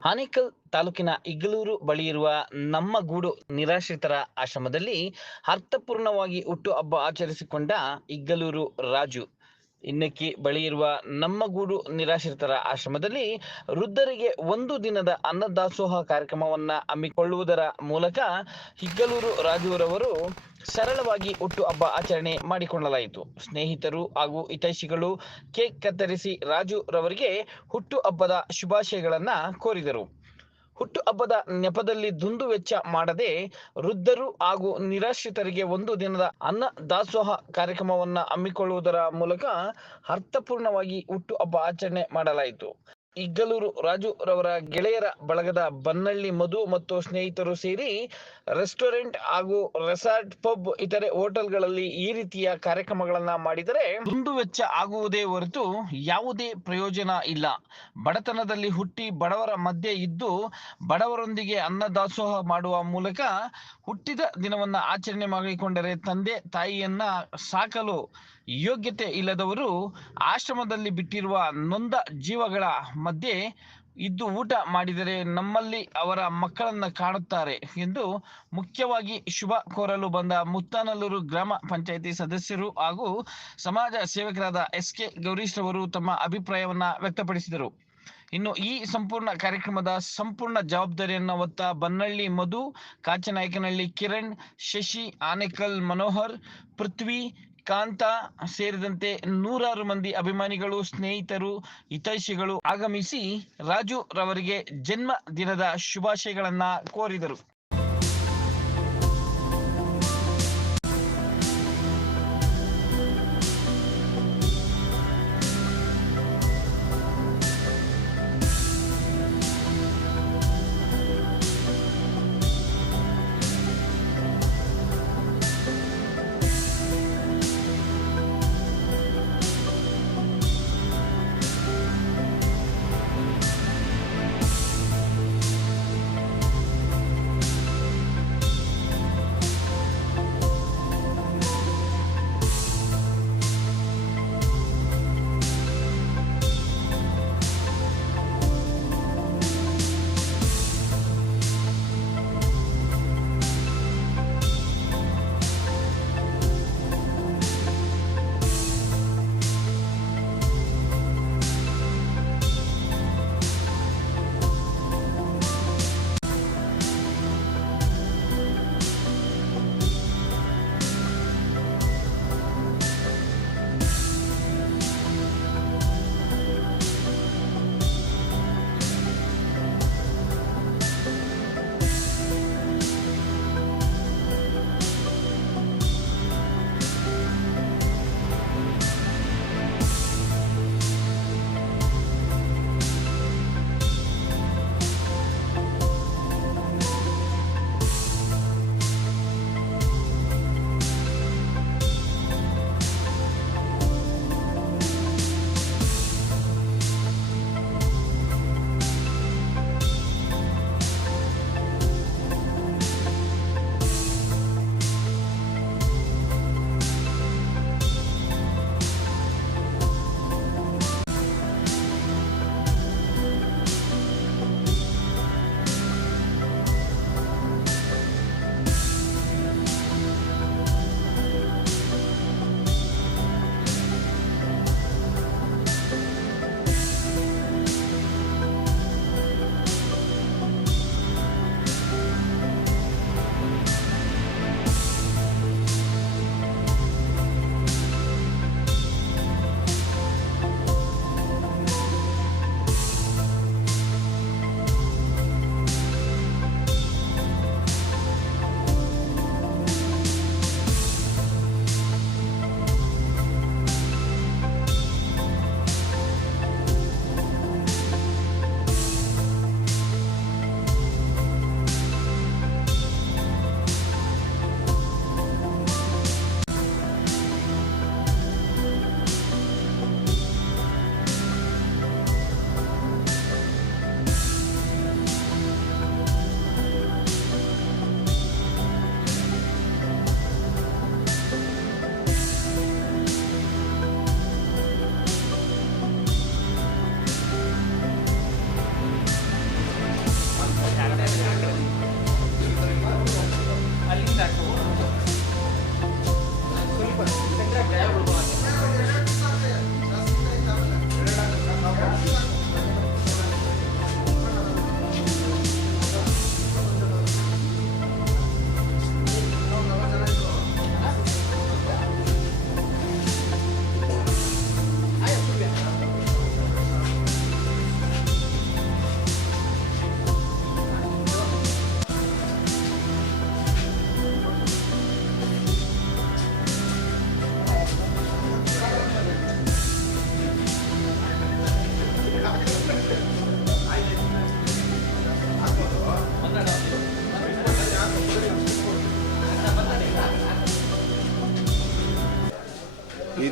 ಆನೇಕಲ್ ತಾಲೂಕಿನ ಇಗ್ಲೂರು ಬಳಿ ಇರುವ ನಮ್ಮ ಗೂಡು ನಿರಾಶ್ರಿತರ ಆಶ್ರಮದಲ್ಲಿ ಅರ್ಥಪೂರ್ಣವಾಗಿ ಹುಟ್ಟು ಹಬ್ಬ ಆಚರಿಸಿಕೊಂಡ ಇಗ್ಗಲೂರು ರಾಜು. ಇನ್ನಕ್ಕಿ ಬಳಿ ಇರುವ ನಮ್ಮ ಗೂಡು ನಿರಾಶ್ರಿತರ ಆಶ್ರಮದಲ್ಲಿ ವೃದ್ಧರಿಗೆ ಒಂದು ದಿನದ ಅನ್ನದಾಸೋಹ ಕಾರ್ಯಕ್ರಮವನ್ನ ಹಮ್ಮಿಕೊಳ್ಳುವುದರ ಮೂಲಕ ಇಗ್ಗಲೂರು ರಾಜುರವರು ಸರಳವಾಗಿ ಹುಟ್ಟು ಹಬ್ಬ ಆಚರಣೆ ಮಾಡಿಕೊಳ್ಳಲಾಯಿತು. ಸ್ನೇಹಿತರು ಹಾಗೂ ಹಿತೈಷಿಗಳು ಕೇಕ್ ಕತ್ತರಿಸಿ ರಾಜು ರವರಿಗೆ ಹುಟ್ಟು ಹಬ್ಬದ ಶುಭಾಶಯಗಳನ್ನ ಕೋರಿದರು. ಹುಟ್ಟು ಹಬ್ಬದ ನೆಪದಲ್ಲಿ ದುಂದು ವೆಚ್ಚ ಮಾಡದೆ ವೃದ್ಧರು ಹಾಗೂ ನಿರಾಶ್ರಿತರಿಗೆ ಒಂದು ದಿನದ ಅನ್ನ ದಾಸೋಹ ಕಾರ್ಯಕ್ರಮವನ್ನ ಹಮ್ಮಿಕೊಳ್ಳುವುದರ ಮೂಲಕ ಅರ್ಥಪೂರ್ಣವಾಗಿ ಹುಟ್ಟು ಹಬ್ಬ ಆಚರಣೆ ಮಾಡಲಾಯಿತು. ಇಗ್ಗಲೂರು ರಾಜು ರವರ ಗೆಳೆಯರ ಬಳಗದ ಬನ್ನಳ್ಳಿ ಮಧು ಮತ್ತು ಸ್ನೇಹಿತರು ಸೇರಿ ರೆಸ್ಟೋರೆಂಟ್ ಹಾಗೂ ರೆಸಾರ್ಟ್, ಪಬ್, ಇತರೆ ಹೋಟೆಲ್ಗಳಲ್ಲಿ ಈ ರೀತಿಯ ಕಾರ್ಯಕ್ರಮಗಳನ್ನ ಮಾಡಿದರೆ ದುಂದು ವೆಚ್ಚ ಆಗುವುದೇ ಹೊರತು ಯಾವುದೇ ಪ್ರಯೋಜನ ಇಲ್ಲ. ಬಡತನದಲ್ಲಿ ಹುಟ್ಟಿ ಬಡವರ ಮಧ್ಯೆ ಇದ್ದು ಬಡವರೊಂದಿಗೆ ಅನ್ನದಾಸೋಹ ಮಾಡುವ ಮೂಲಕ ಹುಟ್ಟಿದ ದಿನವನ್ನ ಆಚರಣೆ ಮಾಡಿಕೊಂಡರೆ ತಂದೆ ತಾಯಿಯನ್ನ ಸಾಕಲು ಯೋಗ್ಯತೆ ಇಲ್ಲದವರು ಆಶ್ರಮದಲ್ಲಿ ಬಿಟ್ಟಿರುವ ನೊಂದ ಜೀವಗಳ ಮಧ್ಯೆ ಇದ್ದು ಊಟ ಮಾಡಿದರೆ ನಮ್ಮಲ್ಲಿ ಅವರ ಮಕ್ಕಳನ್ನ ಕಾಣುತ್ತಾರೆ ಎಂದು ಮುಖ್ಯವಾಗಿ ಶುಭ ಕೋರಲು ಬಂದ ಮುತ್ತಾನಲ್ಲೂರು ಗ್ರಾಮ ಪಂಚಾಯಿತಿ ಸದಸ್ಯರು ಹಾಗೂ ಸಮಾಜ ಸೇವಕರಾದ ಎಸ್.ಕೆ. ಗೌರೀಶ್ ರವರು ತಮ್ಮ ಅಭಿಪ್ರಾಯವನ್ನ ವ್ಯಕ್ತಪಡಿಸಿದರು. ಇನ್ನು ಈ ಸಂಪೂರ್ಣ ಕಾರ್ಯಕ್ರಮದ ಸಂಪೂರ್ಣ ಜವಾಬ್ದಾರಿಯನ್ನು ಹೊತ್ತ ಬನ್ನಳ್ಳಿ ಮಧು, ಕಾಚನಾಯಕನಹಳ್ಳಿ ಕಿರಣ್, ಶಶಿ, ಆನೇಕಲ್ ಮನೋಹರ್, ಪೃಥ್ವಿ, ಕಾಂತ ಸೇರಿದಂತೆ ನೂರಾರು ಮಂದಿ ಅಭಿಮಾನಿಗಳು, ಸ್ನೇಹಿತರು, ಹಿತೈಷಿಗಳು ಆಗಮಿಸಿ ರಾಜು ರವರಿಗೆ ಜನ್ಮ ದಿನದ ಶುಭಾಶಯಗಳನ್ನ ಕೋರಿದರು.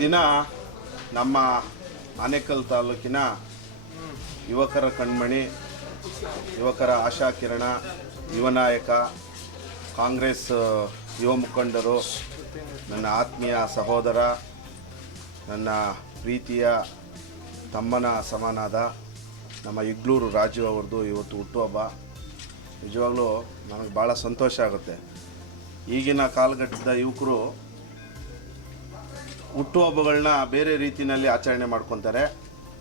ದಿನ ನಮ್ಮ ಆನೇಕಲ್ ತಾಲೂಕಿನ ಯುವಕರ ಕಣ್ಮಣಿ, ಯುವಕರ ಆಶಾಕಿರಣ, ಯುವ ನಾಯಕ, ಕಾಂಗ್ರೆಸ್ ಯುವ ಮುಖಂಡರು, ನನ್ನ ಆತ್ಮೀಯ ಸಹೋದರ, ನನ್ನ ಪ್ರೀತಿಯ ತಮ್ಮನ ಸಮನಾದ ನಮ್ಮ ಇಗ್ಲೂರು ರಾಜು ಅವ್ರದ್ದು ಇವತ್ತು ಹುಟ್ಟುಹಬ್ಬ. ನಿಜವಾಗ್ಲೂ ನನಗೆ ಭಾಳ ಸಂತೋಷ ಆಗುತ್ತೆ. ಈಗಿನ ಕಾಲಘಟ್ಟದ ಯುವಕರು ಹುಟ್ಟುಹಬ್ಬಗಳನ್ನ ಬೇರೆ ರೀತಿಯಲ್ಲಿ ಆಚರಣೆ ಮಾಡ್ಕೊತಾರೆ.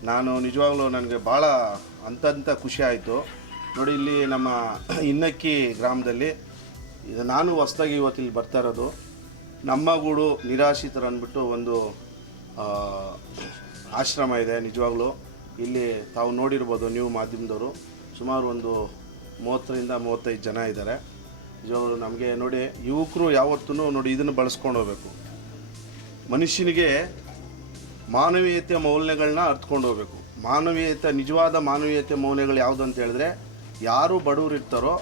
ನಾನು ನಿಜವಾಗ್ಲೂ ನನಗೆ ಭಾಳ ಅಂಥ ಖುಷಿ ಆಯಿತು. ನೋಡಿ, ಇಲ್ಲಿ ನಮ್ಮ ಇನ್ನಕ್ಕಿ ಗ್ರಾಮದಲ್ಲಿ ನಾನು ಹೊಸ್ದಾಗಿ ಇವತ್ತಿಲ್ಲಿ ಬರ್ತಾ ಇರೋದು. ನಮ್ಮ ಗೂಡು ನಿರಾಶ್ರಿತರು ಅಂದ್ಬಿಟ್ಟು ಒಂದು ಆಶ್ರಮ ಇದೆ. ನಿಜವಾಗ್ಲೂ ಇಲ್ಲಿ ತಾವು ನೋಡಿರ್ಬೋದು ನೀವು ಮಾಧ್ಯಮದವರು, ಸುಮಾರು ಒಂದು 30ರಿಂದ 35 ಜನ ಇದ್ದಾರೆ. ನಿಜವಾಗ್ಲೂ ನಮಗೆ ನೋಡಿ, ಯುವಕರು ಯಾವತ್ತೂ ನೋಡಿ ಇದನ್ನು ಬಳಸ್ಕೊಂಡು ಹೋಗ್ಬೇಕು. ಮನುಷ್ಯನಿಗೆ ಮಾನವೀಯತೆ ಮೌಲ್ಯಗಳನ್ನ ಅರ್ಥಕೊಂಡು ಹೋಗ್ಬೇಕು. ಮಾನವೀಯತೆ, ನಿಜವಾದ ಮಾನವೀಯತೆ ಮೌಲ್ಯಗಳು ಯಾವುದು ಅಂತ ಹೇಳಿದ್ರೆ, ಯಾರು ಬಡವರು ಇರ್ತಾರೋ,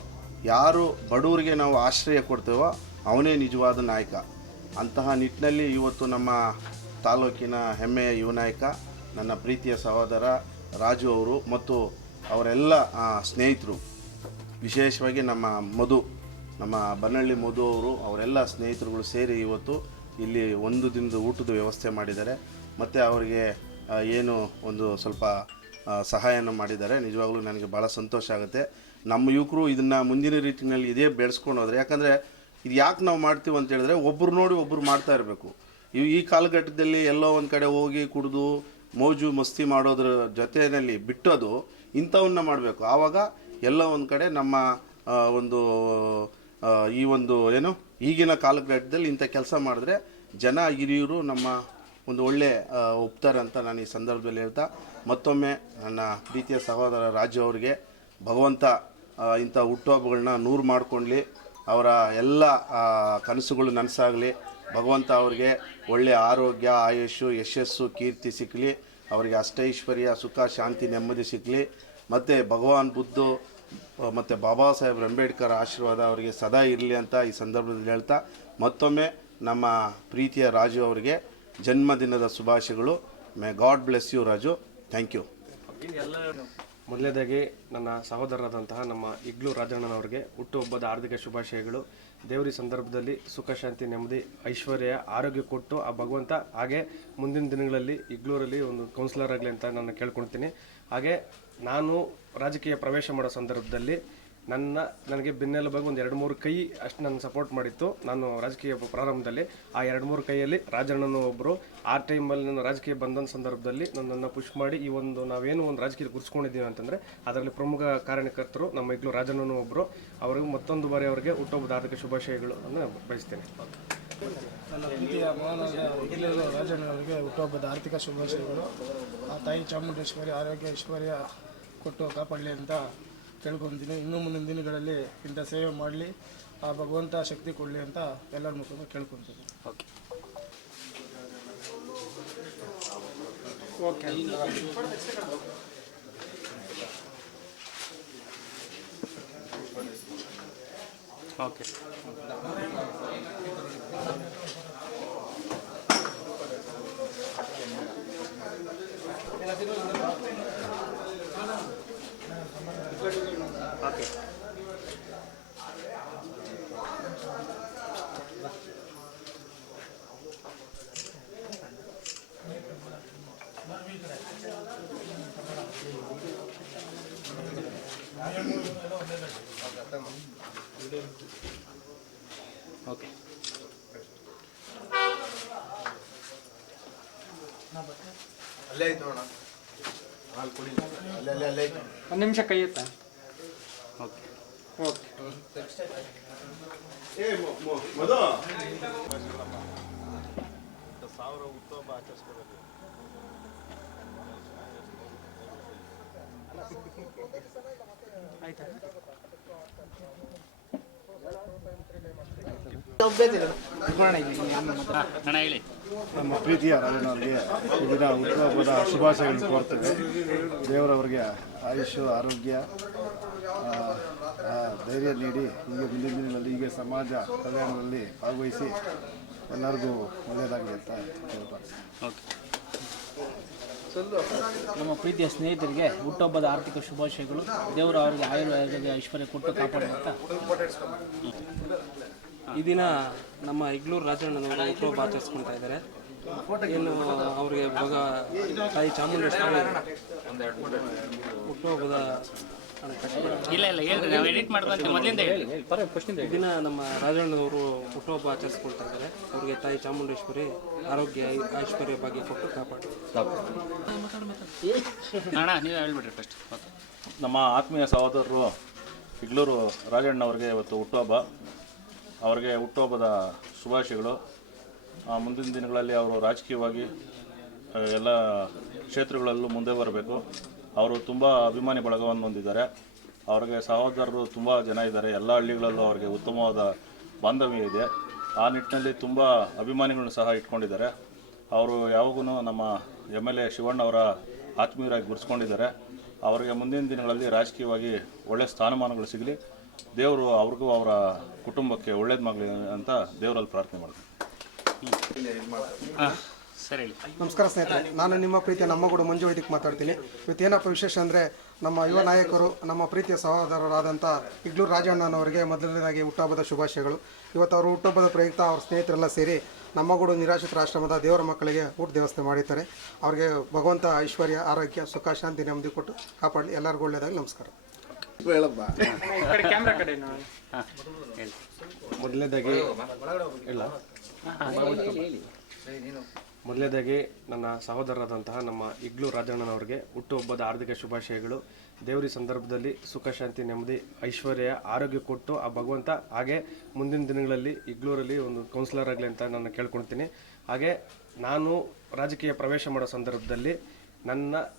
ಯಾರು ಬಡವರಿಗೆ ನಾವು ಆಶ್ರಯ ಕೊಡ್ತೇವೋ ಅವನೇ ನಿಜವಾದ ನಾಯಕ. ಅಂತಹ ನಿಟ್ಟಿನಲ್ಲಿ ಇವತ್ತು ನಮ್ಮ ತಾಲೂಕಿನ ಹೆಮ್ಮೆಯ ಯುವ ನಾಯಕ, ನನ್ನ ಪ್ರೀತಿಯ ಸಹೋದರ ರಾಜು ಅವರು ಮತ್ತು ಅವರೆಲ್ಲ ಸ್ನೇಹಿತರು, ವಿಶೇಷವಾಗಿ ನಮ್ಮ ಬನ್ನಳ್ಳಿ ಮಧು ಅವರು, ಅವರೆಲ್ಲ ಸ್ನೇಹಿತರುಗಳು ಸೇರಿ ಇವತ್ತು ಇಲ್ಲಿ ಒಂದು ದಿನದ ಊಟದ ವ್ಯವಸ್ಥೆ ಮಾಡಿದ್ದಾರೆ. ಮತ್ತು ಅವರಿಗೆ ಏನು ಒಂದು ಸ್ವಲ್ಪ ಸಹಾಯನ ಮಾಡಿದ್ದಾರೆ. ನಿಜವಾಗ್ಲೂ ನನಗೆ ಭಾಳ ಸಂತೋಷ ಆಗುತ್ತೆ. ನಮ್ಮ ಯುವಕರು ಇದನ್ನು ಮುಂದಿನ ರೀತಿಯಲ್ಲಿ ಇದೇ ಬೆಳೆಸ್ಕೊಂಡು ಹೋದರೆ, ಯಾಕಂದರೆ ಇದು ಯಾಕೆ ನಾವು ಮಾಡ್ತೀವಿ ಅಂತ ಹೇಳಿದ್ರೆ, ಒಬ್ಬರು ನೋಡಿ ಒಬ್ಬರು ಮಾಡ್ತಾ ಇರಬೇಕು. ಈ ಕಾಲಘಟ್ಟದಲ್ಲಿ ಎಲ್ಲೋ ಒಂದು ಕಡೆ ಹೋಗಿ ಕುಡಿದು ಮೋಜು ಮಸ್ತಿ ಮಾಡೋದ್ರ ಜೊತೆಯಲ್ಲಿ ಬಿಟ್ಟೋದು ಇಂಥವನ್ನ ಮಾಡಬೇಕು. ಆವಾಗ ಎಲ್ಲೋ ಒಂದು ಕಡೆ ನಮ್ಮ ಈ ಒಂದು ಈಗಿನ ಕಾಲಘಟ್ಟದಲ್ಲಿ ಇಂಥ ಕೆಲಸ ಮಾಡಿದ್ರೆ ಜನ ಹಿರಿಯರು ನಮ್ಮ ಒಂದು ಒಳ್ಳೆ ಒಪ್ತಾರೆ ಅಂತ ನಾನು ಈ ಸಂದರ್ಭದಲ್ಲಿ ಹೇಳ್ತಾ, ಮತ್ತೊಮ್ಮೆ ನನ್ನ ಪ್ರೀತಿಯ ಸಹೋದರ ರಾಜು ಅವರಿಗೆ ಭಗವಂತ ಇಂಥ ಹುಟ್ಟುಹಬ್ಬಗಳನ್ನ 100 ಮಾಡ್ಕೊಳ್ಳಿ, ಅವರ ಎಲ್ಲ ಕನಸುಗಳು ನನಸಾಗಲಿ, ಭಗವಂತ ಅವರಿಗೆ ಒಳ್ಳೆಯ ಆರೋಗ್ಯ, ಆಯುಷು, ಯಶಸ್ಸು, ಕೀರ್ತಿ ಸಿಕ್ಕಲಿ, ಅವರಿಗೆ ಅಷ್ಟೈಶ್ವರ್ಯ, ಸುಖ, ಶಾಂತಿ, ನೆಮ್ಮದಿ ಸಿಕ್ಕಲಿ. ಮತ್ತು ಭಗವಾನ್ ಬುದ್ಧ ಮತ್ತು ಬಾಬಾ ಸಾಹೇಬ್ ಅಂಬೇಡ್ಕರ್ ಆಶೀರ್ವಾದ ಅವರಿಗೆ ಸದಾ ಇರಲಿ ಅಂತ ಈ ಸಂದರ್ಭದಲ್ಲಿ ಹೇಳ್ತಾ, ಮತ್ತೊಮ್ಮೆ ನಮ್ಮ ಪ್ರೀತಿಯ ರಾಜು ಅವರಿಗೆ ಜನ್ಮದಿನದ ಶುಭಾಶಯಗಳು. May God bless you Raju. Thank you. ಮೊದಲನೇದಾಗಿ ನನ್ನ ಸಹೋದರರಾದಂತಹ ನಮ್ಮ ಇಗ್ಲೂ ರಾಜಣ್ಣನವರಿಗೆ ಹುಟ್ಟುಹಬ್ಬದ ಹಾರ್ದಿಕ ಶುಭಾಶಯಗಳು. ದೇವರ ಸಂದರ್ಭದಲ್ಲಿ ಸುಖ, ಶಾಂತಿ, ನೆಮ್ಮದಿ, ಐಶ್ವರ್ಯ, ಆರೋಗ್ಯ ಕೊಟ್ಟು ಆ ಭಗವಂತ ಹಾಗೆ ಮುಂದಿನ ದಿನಗಳಲ್ಲಿ ಇಗ್ಲೂರಲ್ಲಿ ಒಂದು ಕೌನ್ಸಿಲರ್ ಆಗಲಿ ಅಂತ ನಾನು ಕೇಳ್ಕೊಳ್ತೀನಿ. ಹಾಗೆ ನಾನು ರಾಜಕೀಯ ಪ್ರವೇಶ ಮಾಡೋ ಸಂದರ್ಭದಲ್ಲಿ ನನಗೆ ಬೆನ್ನೆಲುಬಾಗಿ ಒಂದು 2-3 ಕೈ ಅಷ್ಟು ನನ್ನ ಸಪೋರ್ಟ್ ಮಾಡಿತ್ತು. ನಾನು ರಾಜಕೀಯ ಪ್ರಾರಂಭದಲ್ಲಿ ಆ 2-3 ಕೈಯಲ್ಲಿ ರಾಜಣ್ಣನೂ ಒಬ್ಬರು. ಆ ಟೈಮಲ್ಲಿ ನಾನು ರಾಜಕೀಯ ಬಂದ ಸಂದರ್ಭದಲ್ಲಿ ನನ್ನನ್ನು ಪುಷ್ ಮಾಡಿ ಈ ಒಂದು ನಾವೇನು ಒಂದು ರಾಜಕೀಯ ಗುರುಸ್ಕೊಂಡಿದ್ದೀವಿ ಅಂತಂದರೆ ಅದರಲ್ಲಿ ಪ್ರಮುಖ ಕಾರಣಕರ್ತರು ನಮ್ಮ ಇಗ್ಲೂ ರಾಜಣ್ಣನೂ ಒಬ್ಬರು. ಅವರಿಗೂ ಮತ್ತೊಂದು ಬಾರಿ ಅವರಿಗೆ ಹುಟ್ಟುಹಬ್ಬದ ಹಾರ್ದಿಕ ಶುಭಾಶಯಗಳು ಅನ್ನು ಬಯಸ್ತೇನೆ. ನನ್ನ ಪ್ರೀತಿಯ ಇಗ್ಲೂರು ರಾಜಣ್ಣವರಿಗೆ ಹುಟ್ಟುಹಬ್ಬದ ಆರ್ಥಿಕ ಶುಭಾಶಯಗಳು. ಆ ತಾಯಿ ಚಾಮುಂಡೇಶ್ವರಿ ಆರೋಗ್ಯ ಐಶ್ವರ್ಯ ಕೊಟ್ಟು ಕಾಪಾಡಲಿ ಅಂತ ಕೇಳ್ಕೊತೀನಿ. ಇನ್ನೂ ಮುಂದಿನ ದಿನಗಳಲ್ಲಿ ಇಂಥ ಸೇವೆ ಮಾಡಲಿ, ಆ ಭಗವಂತ ಶಕ್ತಿ ಕೊಡಲಿ ಅಂತ ಎಲ್ಲರ ಮುಖಂಡ ಕೇಳ್ಕೊತೀನಿ. ಓಕೆ. ಓಕೆ. ಅಲ್ಲೇ ಐತೆ ನೋಡೋಣ, ಹಾಲು ಕುಡಿ, ಅಲ್ಲೇ ಐತೆ. ಒಂದು ನಿಮಿಷ ಕೈ ಎತ್ತ. Okay okay. ಮಧು 1000 ಹುಟ್ಟುಹಬ್ಬ ಆಚರಿಸ್ಕೋಬೇಕು. ಆಯ್ತಾ? ನಮ್ಮ ಪ್ರೀತಿಯ ರಾಜನವರಿಗೆ ಈ ದಿನ ಹುಟ್ಟುಹಬ್ಬದ ಶುಭಾಶಯಗಳನ್ನು ಕೋರ್ತೇವೆ. ದೇವರವರಿಗೆ ಆಯುಷ್ಯ, ಆರೋಗ್ಯ, ಧೈರ್ಯ ನೀಡಿ ಹೀಗೆ ಮುಂದಿನ ದಿನಗಳಲ್ಲಿ ಹೀಗೆ ಸಮಾಜ ಕಲ್ಯಾಣದಲ್ಲಿ ಭಾಗವಹಿಸಿ ಎಲ್ಲರಿಗೂ ಒಳ್ಳೆಯದಾಗಲಿ ಅಂತ ಹೇಳ್ಬಾರ್ದು. ಓಕೆ. ನಮ್ಮ ಪ್ರೀತಿಯ ಸ್ನೇಹಿತರಿಗೆ ಹುಟ್ಟುಹಬ್ಬದ ಆರ್ಥಿಕ ಶುಭಾಶಯಗಳು. ದೇವರು ಅವರಿಗೆ ಆಯುರ್ವೇದ ಐಶ್ವರ್ಯ ಕೊಟ್ಟು ಕಾಪಾಡಿ ಅಂತ. ಈ ದಿನ ನಮ್ಮ ಇಗ್ಲೂರು ರಾಜಣ್ಣನವರು ಹುಟ್ಟುಹಬ್ಬ ಆಚರಿಸ್ಕೊಳ್ತಾ ಇದ್ದಾರೆ. ಏನು ಅವರಿಗೆ ಇವಾಗ ತಾಯಿ ಚಾಮುಂಡೇಶ್ವರಿ ಹುಟ್ಟುಹಬ್ಬದ ಇಲ್ಲ ಹೇಳ್ರಿ, ನಾವು ಎಡಿಟ್ ಮಾಡ್ಕೊಂತೀವಿ. ಮೊದಲಿಂದ ಹೇಳಿ. ಈ ದಿನ ನಮ್ಮ ರಾಜಣ್ಣನವರು ಹುಟ್ಟುಹಬ್ಬ ಆಚರಿಸ್ಕೊಳ್ತಾ ಇದ್ದಾರೆ. ಅವರಿಗೆ ತಾಯಿ ಚಾಮುಂಡೇಶ್ವರಿ ಆರೋಗ್ಯ ಐಶ್ವರ್ಯ ಬಗ್ಗೆ ಕೊಟ್ಟು ಕಾಪಾಡಿ. ಅಣ್ಣ ನೀವೇ ಹೇಳ್ಬಿಡ್ರಿ ಫಸ್ಟ್. ನಮ್ಮ ಆತ್ಮೀಯ ಸಹೋದರರು ಇಗ್ಲೂರು ರಾಜಣ್ಣವ್ರಿಗೆ ಇವತ್ತು ಹುಟ್ಟುಹಬ್ಬ. ಅವರಿಗೆ ಹುಟ್ಟುಹಬ್ಬದ ಶುಭಾಶಯಗಳು. ಮುಂದಿನ ದಿನಗಳಲ್ಲಿ ಅವರು ರಾಜಕೀಯವಾಗಿ ಎಲ್ಲ ಕ್ಷೇತ್ರಗಳಲ್ಲೂ ಮುಂದೆ ಬರಬೇಕು. ಅವರು ತುಂಬ ಅಭಿಮಾನಿ ಬಳಗವನ್ನು ಹೊಂದಿದ್ದಾರೆ. ಅವರಿಗೆ ಸಹೋದರರು ತುಂಬ ಜನ ಇದ್ದಾರೆ. ಎಲ್ಲ ಹಳ್ಳಿಗಳಲ್ಲೂ ಅವರಿಗೆ ಉತ್ತಮವಾದ ಬಾಂಧವ್ಯ ಇದೆ. ಆ ನಿಟ್ಟಿನಲ್ಲಿ ತುಂಬ ಅಭಿಮಾನಿಗಳನ್ನು ಸಹ ಇಟ್ಕೊಂಡಿದ್ದಾರೆ. ಅವರು ಯಾವಾಗೂ ನಮ್ಮ MLA ಶಿವಣ್ಣವರ ಆತ್ಮೀಯರಾಗಿ ಗುರುಸ್ಕೊಂಡಿದ್ದಾರೆ. ಅವರಿಗೆ ಮುಂದಿನ ದಿನಗಳಲ್ಲಿ ರಾಜಕೀಯವಾಗಿ ಒಳ್ಳೆಯ ಸ್ಥಾನಮಾನಗಳು ಸಿಗಲಿ, ದೇವರು ಅವ್ರಿಗೂ ಅವರ ಕುಟುಂಬಕ್ಕೆ ಒಳ್ಳೇದು ಮಾಡಲಿ ಅಂತ ದೇವರಲ್ಲಿ ಪ್ರಾರ್ಥನೆ ಮಾಡ್ತೀನಿ. ಸರಿ. ನಮಸ್ಕಾರ ಸ್ನೇಹಿತರೆ, ನಾನು ನಿಮ್ಮ ಪ್ರೀತಿಯ ನಮ್ಮಗೂಡು ಮಂಜು ವೈದಿಕ್ ಮಾತಾಡ್ತೀನಿ. ಇವತ್ತೇನಪ್ಪ ವಿಶೇಷ ಅಂದರೆ ನಮ್ಮ ಯುವ ನಾಯಕರು, ನಮ್ಮ ಪ್ರೀತಿಯ ಸಹೋದರರಾದಂಥ ಇಗ್ಲೂರು ರಾಜಣ್ಣನವರಿಗೆ ಮೊದಲನೇದಾಗಿ ಹುಟ್ಟುಹಬ್ಬದ ಶುಭಾಶಯಗಳು. ಇವತ್ತು ಅವರು ಹುಟ್ಟುಹಬ್ಬದ ಪ್ರಯುಕ್ತ ಅವ್ರ ಸ್ನೇಹಿತರೆಲ್ಲ ಸೇರಿ ನಮ್ಮಗೂಡು ನಿರಾಶ್ರಿತರ ಆಶ್ರಮದ ದೇವರ ಮಕ್ಕಳಿಗೆ ಊಟದ ವ್ಯವಸ್ಥೆ ಮಾಡಿದ್ದಾರೆ. ಅವರಿಗೆ ಭಗವಂತ ಐಶ್ವರ್ಯ, ಆರೋಗ್ಯ, ಸುಖ, ಶಾಂತಿ, ನೆಮ್ಮದಿ ಕೊಟ್ಟು ಕಾಪಾಡಲಿ. ಎಲ್ಲರಿಗೂ ಒಳ್ಳೆಯದಾಗಿ. ನಮಸ್ಕಾರ. ಮೊದಲನೇದಾಗಿ ನನ್ನ ಸಹೋದರರಾದಂತಹ ನಮ್ಮ ಇಗ್ಲೂರು ರಾಜಣ್ಣನವರಿಗೆ ಹುಟ್ಟುಹಬ್ಬದ ಹಾರ್ದಿಕ ಶುಭಾಶಯಗಳು. ದೇವರ ಸಂದರ್ಭದಲ್ಲಿ ಸುಖ, ಶಾಂತಿ, ನೆಮ್ಮದಿ, ಐಶ್ವರ್ಯ, ಆರೋಗ್ಯ ಕೊಟ್ಟು ಆ ಭಗವಂತ ಹಾಗೆ ಮುಂದಿನ ದಿನಗಳಲ್ಲಿ ಇಗ್ಲೂರಲ್ಲಿ ಒಂದು ಕೌನ್ಸಿಲರ್ ಆಗಲಿ ಅಂತ ನಾನು ಕೇಳ್ಕೊಳ್ತೀನಿ. ಹಾಗೆ ನಾನು ರಾಜಕೀಯ ಪ್ರವೇಶ ಮಾಡೋ ಸಂದರ್ಭದಲ್ಲಿ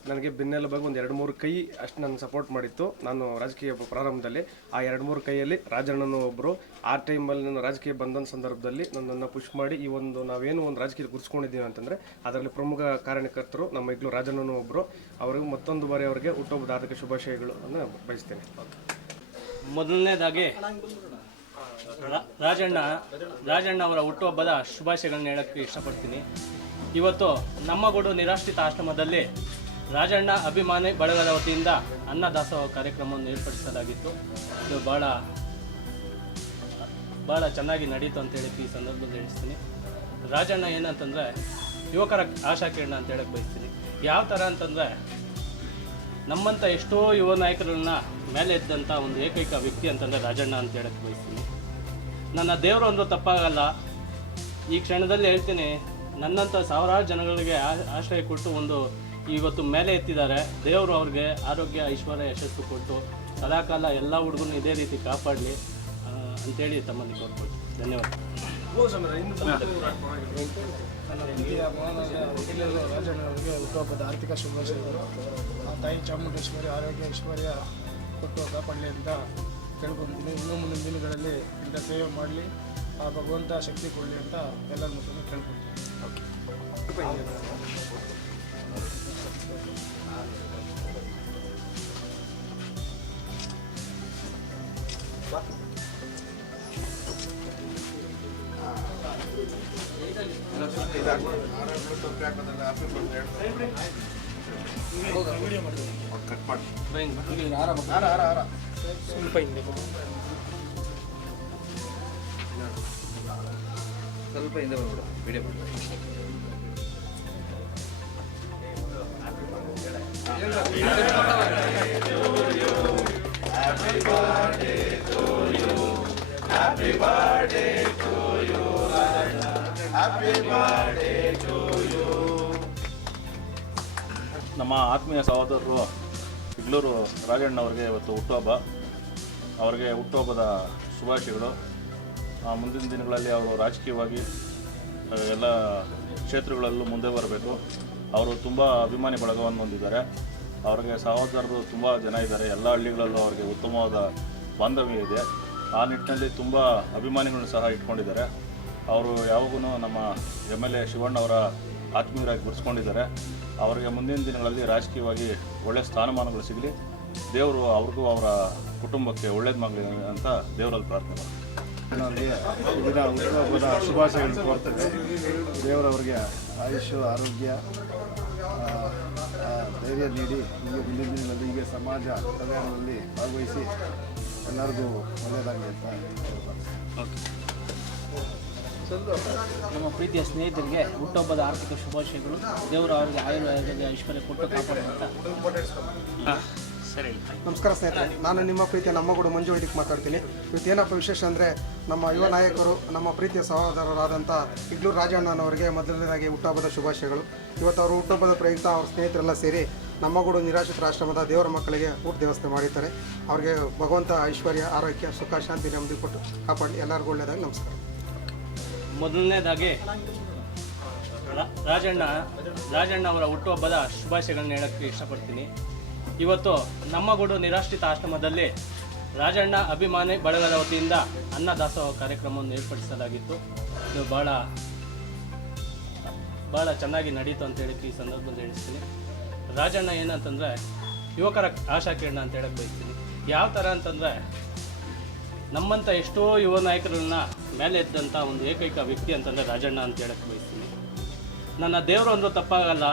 ನನಗೆ ಬೆನ್ನೆಲುಬಾಗಿ ಒಂದು 2-3 ಕೈ ಅಷ್ಟು ನನ್ನ ಸಪೋರ್ಟ್ ಮಾಡಿತ್ತು. ನಾನು ರಾಜಕೀಯ ಪ್ರಾರಂಭದಲ್ಲಿ ಆ 2-3 ಕೈಯಲ್ಲಿ ರಾಜಣ್ಣನೂ ಒಬ್ಬರು. ಆ ಟೈಮಲ್ಲಿ ನಾನು ರಾಜಕೀಯ ಬಂದ ಸಂದರ್ಭದಲ್ಲಿ ನನ್ನನ್ನು ಪುಷ್ ಮಾಡಿ ಈ ಒಂದು ನಾವೇನು ಒಂದು ರಾಜಕೀಯ ಗುರುಸ್ಕೊಂಡಿದ್ದೀವಿ ಅಂತಂದರೆ ಅದರಲ್ಲಿ ಪ್ರಮುಖ ಕಾರಣಕರ್ತರು ನಮ್ಮ ಈಗಲೂ ರಾಜಣ್ಣನೂ ಒಬ್ಬರು. ಅವರಿಗೂ ಮತ್ತೊಂದು ಬಾರಿ ಅವರಿಗೆ ಹುಟ್ಟುಹಬ್ಬದ ಹಾರ್ದಿಕ ಶುಭಾಶಯಗಳು ಅನ್ನು ಬಯಸ್ತೇನೆ. ಮೊದಲನೇದಾಗಿ ರಾಜಣ್ಣ ಅವರ ಹುಟ್ಟುಹಬ್ಬದ ಶುಭಾಶಯಗಳನ್ನ ಹೇಳೋಕ್ಕೆ ಇಷ್ಟಪಡ್ತೀನಿ. ಇವತ್ತು ನಮ್ಮಗೂಡು ನಿರಾಶ್ರಿತ ಆಶ್ರಮದಲ್ಲಿ ರಾಜಣ್ಣ ಅಭಿಮಾನಿ ಬಳಗದ ವತಿಯಿಂದ ಅನ್ನದಾಸೋಹ ಕಾರ್ಯಕ್ರಮವನ್ನು ಏರ್ಪಡಿಸಲಾಗಿತ್ತು. ಇದು ಭಾಳ ಚೆನ್ನಾಗಿ ನಡೀತು ಅಂತೇಳಿ ಈ ಸಂದರ್ಭದಲ್ಲಿ ತಿಳಿಸ್ತೀನಿ. ರಾಜಣ್ಣ ಏನಂತಂದರೆ ಯುವಕರ ಆಶಾಕಿರಣ ಅಂತ ಹೇಳಕ್ಕೆ ಬಯಸ್ತೀನಿ. ಯಾವ ಥರ ಅಂತಂದರೆ ನಮ್ಮಂಥ ಎಷ್ಟೋ ಯುವ ನಾಯಕರನ್ನ ಮೇಲೆ ಎದ್ದಂಥ ಒಂದು ಏಕೈಕ ವ್ಯಕ್ತಿ ಅಂತಂದರೆ ರಾಜಣ್ಣ ಅಂತ ಹೇಳಕ್ಕೆ ಬಯಸ್ತೀನಿ. ನನ್ನ ದೇವರು ಅಂದರೂ ತಪ್ಪಾಗಲ್ಲ. ಈ ಕ್ಷಣದಲ್ಲಿ ಹೇಳ್ತೀನಿ, ನನ್ನಂಥ ಸಾವಿರಾರು ಜನಗಳಿಗೆ ಆಶ್ರಯ ಕೊಟ್ಟು ಇವತ್ತು ಮೇಲೆ ಎತ್ತಿದ್ದಾರೆ. ದೇವರು ಅವ್ರಿಗೆ ಆರೋಗ್ಯ, ಐಶ್ವರ್ಯ, ಯಶಸ್ಸು ಕೊಟ್ಟು ಸದಾಕಾಲ ಎಲ್ಲ ಹುಡುಗರು ಇದೇ ರೀತಿ ಕಾಪಾಡಲಿ ಅಂತೇಳಿ ತಮ್ಮಲ್ಲಿ ಕೋರ್ಕೊಳ್ತೀನಿ. ಧನ್ಯವಾದ. ನನ್ನ ಪ್ರೀತಿಯ ಇಗ್ಲೂರು ರಾಜಣ್ಣವರಿಗೆ ಹುಟ್ಟುಹಬ್ಬದ ಆರ್ಥಿಕ ಶುಭಾಶಯಗಳು. ಆ ತಾಯಿ ಚಾಮುಂಡೇಶ್ವರಿ ಆರೋಗ್ಯ ಐಶ್ವರ್ಯ ಕೊಟ್ಟು ಕಾಪಾಡಲಿ ಅಂತ ಕೇಳ್ಕೊತೀನಿ. ಇನ್ನೂ ಮುಂದಿನ ದಿನಗಳಲ್ಲಿ ಇಂಥ ಸೇವೆ ಮಾಡಲಿ, ಆ ಭಗವಂತ ಶಕ್ತಿ ಕೊಡಲಿ ಅಂತ ಎಲ್ಲರ ಮುಖಂಡ ಕೇಳ್ಕೊತೀನಿ. ಸ್ವಲ್ಪ ಹಿಂದೆ ಬಂದ್ಬಿಡು, ವಿಡಿಯೋ ಮಾಡಿ. ನಮ್ಮ ಆತ್ಮೀಯ ಸಹೋದರರು ಇಗ್ಲೂರು ರಾಜಣ್ಣವ್ರಿಗೆ ಇವತ್ತು ಹುಟ್ಟುಹಬ್ಬ. ಅವರಿಗೆ ಹುಟ್ಟುಹಬ್ಬದ ಶುಭಾಶಯಗಳು. ಮುಂದಿನ ದಿನಗಳಲ್ಲಿ ಅವರು ರಾಜಕೀಯವಾಗಿ ಎಲ್ಲ ಕ್ಷೇತ್ರಗಳಲ್ಲೂ ಮುಂದೆ ಬರಬೇಕು. ಅವರು ತುಂಬ ಅಭಿಮಾನಿ ಬಳಗವನ್ನು ಹೊಂದಿದ್ದಾರೆ. ಅವರಿಗೆ ಸಹೋದರರು ತುಂಬ ಜನ ಇದ್ದಾರೆ. ಎಲ್ಲ ಹಳ್ಳಿಗಳಲ್ಲೂ ಅವರಿಗೆ ಉತ್ತಮವಾದ ಬಾಂಧವ್ಯ ಇದೆ. ಆ ನಿಟ್ಟಿನಲ್ಲಿ ತುಂಬ ಅಭಿಮಾನಿಗಳನ್ನು ಸಹ ಇಟ್ಕೊಂಡಿದ್ದಾರೆ. ಅವರು ಯಾವಾಗೂ ನಮ್ಮ MLA ಶಿವಣ್ಣವರ ಆತ್ಮೀಯರಾಗಿ ಗುರುಸ್ಕೊಂಡಿದ್ದಾರೆ. ಅವರಿಗೆ ಮುಂದಿನ ದಿನಗಳಲ್ಲಿ ರಾಜಕೀಯವಾಗಿ ಒಳ್ಳೆಯ ಸ್ಥಾನಮಾನಗಳು ಸಿಗಲಿ, ದೇವರು ಅವ್ರಿಗೂ ಅವರ ಕುಟುಂಬಕ್ಕೆ ಒಳ್ಳೇದು ಮಾಡಲಿ ಅಂತ ದೇವರಲ್ಲಿ ಪ್ರಾರ್ಥನೆ ಮಾಡ್ತೀನಿ. ಅವರಿಗೆ ಈ ದಿನ ಹುಟ್ಟುಹಬ್ಬದ ಶುಭಾಶಯಗಳು ಕೋರ್ತೇವೆ. ದೇವರವರಿಗೆ ಆಯುಷ್ಯ ಆರೋಗ್ಯ ಧೈರ್ಯ ನೀಡಿ ಹೀಗೆ ಮುಂದಿನ ದಿನಗಳಲ್ಲಿ ಹೀಗೆ ಸಮಾಜ ಕಲ್ಯಾಣದಲ್ಲಿ ಭಾಗವಹಿಸಿ ಎಲ್ಲರಿಗೂ ಒಳ್ಳೆಯದಾಗಲಿ ಅಂತ ಹೇಳ್ತಾರೆ. ನಮ್ಮ ಪ್ರೀತಿಯ ಸ್ನೇಹಿತರಿಗೆ ಹುಟ್ಟುಹಬ್ಬದ ಆರ್ಥಿಕ ಶುಭಾಶಯಗಳು. ದೇವರು ಅವರಿಗೆ ಆಯುರ್ವೇದ ಐಶ್ವರ್ಯ ಕೊಟ್ಟು ಕಾಪಾಡುವಂತ. ಸರಿ. ನಮಸ್ಕಾರ ಸ್ನೇಹಿತರೆ, ನಾನು ನಿಮ್ಮ ಪ್ರೀತಿಯ ನಮ್ಮಗೂಡು ಮಂಜು ವೈದಿಕ್ ಮಾತಾಡ್ತೀನಿ. ಇವತ್ತೇನಪ್ಪ ವಿಶೇಷ ಅಂದರೆ ನಮ್ಮ ಯುವ ನಾಯಕರು, ನಮ್ಮ ಪ್ರೀತಿಯ ಸಹೋದರರಾದಂಥ ಇಗ್ಲೂರು ರಾಜಣ್ಣನವರಿಗೆ ಮೊದಲನೇದಾಗಿ ಹುಟ್ಟುಹಬ್ಬದ ಶುಭಾಶಯಗಳು. ಇವತ್ತು ಅವರು ಹುಟ್ಟುಹಬ್ಬದ ಪ್ರಯುಕ್ತ ಅವ್ರ ಸ್ನೇಹಿತರೆಲ್ಲ ಸೇರಿ ನಮ್ಮಗೂಡು ನಿರಾಶ್ರಿತರ ಆಶ್ರಮದ ದೇವರ ಮಕ್ಕಳಿಗೆ ಊಟ ವ್ಯವಸ್ಥೆ ಮಾಡಿದ್ದಾರೆ. ಅವರಿಗೆ ಭಗವಂತ ಐಶ್ವರ್ಯ ಆರೋಗ್ಯ ಸುಖ ಶಾಂತಿ ನೆಮ್ಮದಿ ಕೊಟ್ಟು ಕಾಪಾಡಲಿ. ಎಲ್ಲರಿಗೂ ಒಳ್ಳೆಯದಾಗಿ ನಮಸ್ಕಾರ. ಮೊದಲನೇದಾಗಿ ರಾಜಣ್ಣ ಅವರ ಹುಟ್ಟುಹಬ್ಬದ ಶುಭಾಶಯಗಳನ್ನ ಹೇಳೋಕ್ಕೆ ಇಷ್ಟಪಡ್ತೀನಿ. ಇವತ್ತು ನಮ್ಮಗೂಡು ನಿರಾಶ್ರಿತ ಆಶ್ರಮದಲ್ಲಿ ರಾಜಣ್ಣ ಅಭಿಮಾನಿ ಬಳಗದ ವತಿಯಿಂದ ಅನ್ನದಾಸೋಹ ಕಾರ್ಯಕ್ರಮವನ್ನು ಏರ್ಪಡಿಸಲಾಗಿತ್ತು. ಇದು ಭಾಳ ಚೆನ್ನಾಗಿ ನಡೀತು ಅಂತ ಹೇಳಕ್ಕೆ ಈ ಸಂದರ್ಭದಲ್ಲಿ ಹೇಳ್ತೀನಿ. ರಾಜಣ್ಣ ಏನಂತಂದರೆ ಯುವಕರ ಆಶಾಕಿರಣ ಅಂತ ಹೇಳಕ್ಕೆ ಬಯಸ್ತೀನಿ. ಯಾವ ಥರ ಅಂತಂದರೆ ನಮ್ಮಂಥ ಎಷ್ಟೋ ಯುವ ನಾಯಕರನ್ನ ಮೇಲೆ ಎದ್ದಂಥ ಒಂದು ಏಕೈಕ ವ್ಯಕ್ತಿ ಅಂತಂದರೆ ರಾಜಣ್ಣ ಅಂತ ಹೇಳಕ್ಕೆ ಬಯಸ್ತೀನಿ. ನನ್ನ ದೇವರು ಅಂದರೂ ತಪ್ಪಾಗಲ್ಲ.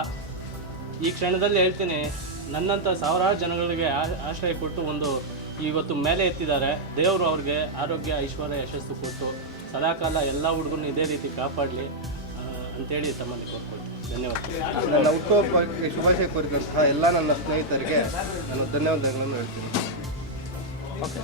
ಈ ಕ್ಷಣದಲ್ಲಿ ಹೇಳ್ತೀನಿ, ನನ್ನಂಥ ಸಾವಿರಾರು ಜನಗಳಿಗೆ ಆಶ್ರಯ ಕೊಟ್ಟು ಇವತ್ತು ಮೇಲೆ ಎತ್ತಿದ್ದಾರೆ. ದೇವರು ಅವ್ರಿಗೆ ಆರೋಗ್ಯ ಐಶ್ವರ್ಯ ಯಶಸ್ಸು ಕೊಟ್ಟು ಸದಾಕಾಲ ಎಲ್ಲ ಹುಡುಗರನ್ನು ಇದೇ ರೀತಿ ಕಾಪಾಡಲಿ ಅಂತೇಳಿ ತಮ್ಮಲ್ಲಿ ಕೋರ್ಕೊಳ್ತೀನಿ. ಧನ್ಯವಾದ. ನನ್ನ ಹುಟ್ಟುಹಬ್ಬಕ್ಕೆ ಶುಭಾಶಯ ಕೋರಿದಂತಹ ಎಲ್ಲ ನನ್ನ ಸ್ನೇಹಿತರಿಗೆ ನಾನು ಧನ್ಯವಾದಗಳನ್ನು ಹೇಳ್ತೀನಿ. ಓಕೆ.